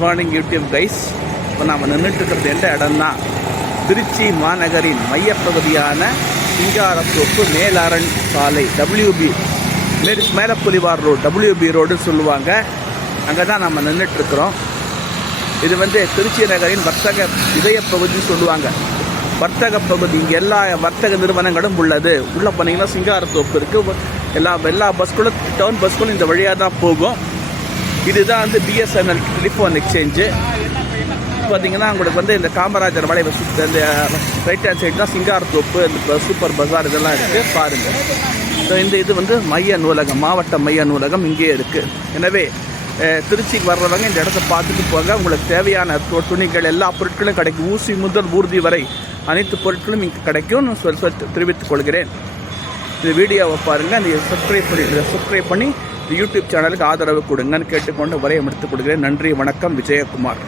Good morning YouTube guys. இப்போ நாம் நின்றுட்டுருக்கிறது எந்த இடம்னா திருச்சி மாநகரின் மையப்பகுதியான சிங்காரத்தோப்பு மேலரண் சாலை WB மேலப்புலிவார் ரோடு WB ரோடுன்னு சொல்லுவாங்க. அங்கே தான் நம்ம நின்றுட்டுருக்குறோம். இது திருச்சி நகரின் வர்த்தக இதயப்பகுதின்னு சொல்லுவாங்க. வர்த்தக பகுதி, இங்கே எல்லா வர்த்தக நிறுவனங்களும் உள்ளது. உள்ளே போனீங்கன்னா சிங்காரத்தோப்பு இருக்குது. எல்லா பஸ்களும் டவுன் பஸ்களும் இந்த வழியாக தான் போகும். இதுதான் BSNL டெலிஃபோன் எக்ஸ்சேஞ்சு. பார்த்தீங்கன்னா உங்களுக்கு இந்த காமராஜர் வளைவு சுற்று இந்த ரைட் ஹேண்ட் சைடு தான் சிங்காரத்தோப்பு, இந்த சூப்பர் பஜார் இதெல்லாம் இருக்குது பாருங்கள். ஸோ இது மைய நூலகம், மாவட்ட மைய நூலகம் இங்கேயே இருக்குது. எனவே திருச்சிக்கு வர்றவங்க இந்த இடத்த பார்த்துட்டு போங்க. உங்களுக்கு தேவையான துணிகள் எல்லா பொருட்களும் கிடைக்கும். ஊசி முதல் ஊர்தி வரை அனைத்து பொருட்களும் இங்கே கிடைக்கும் தெரிவித்துக் கொள்கிறேன். இந்த வீடியோவை பாருங்கள். இந்த சப்ஸ்கிரைப் பண்ணி யூடியூப் சேனலுக்கு ஆதரவு கொடுங்கன்னு கேட்டுக்கொண்டு வரையம் எடுத்துக் கொடுக்கிறேன். நன்றி, வணக்கம். விஜயகுமார்.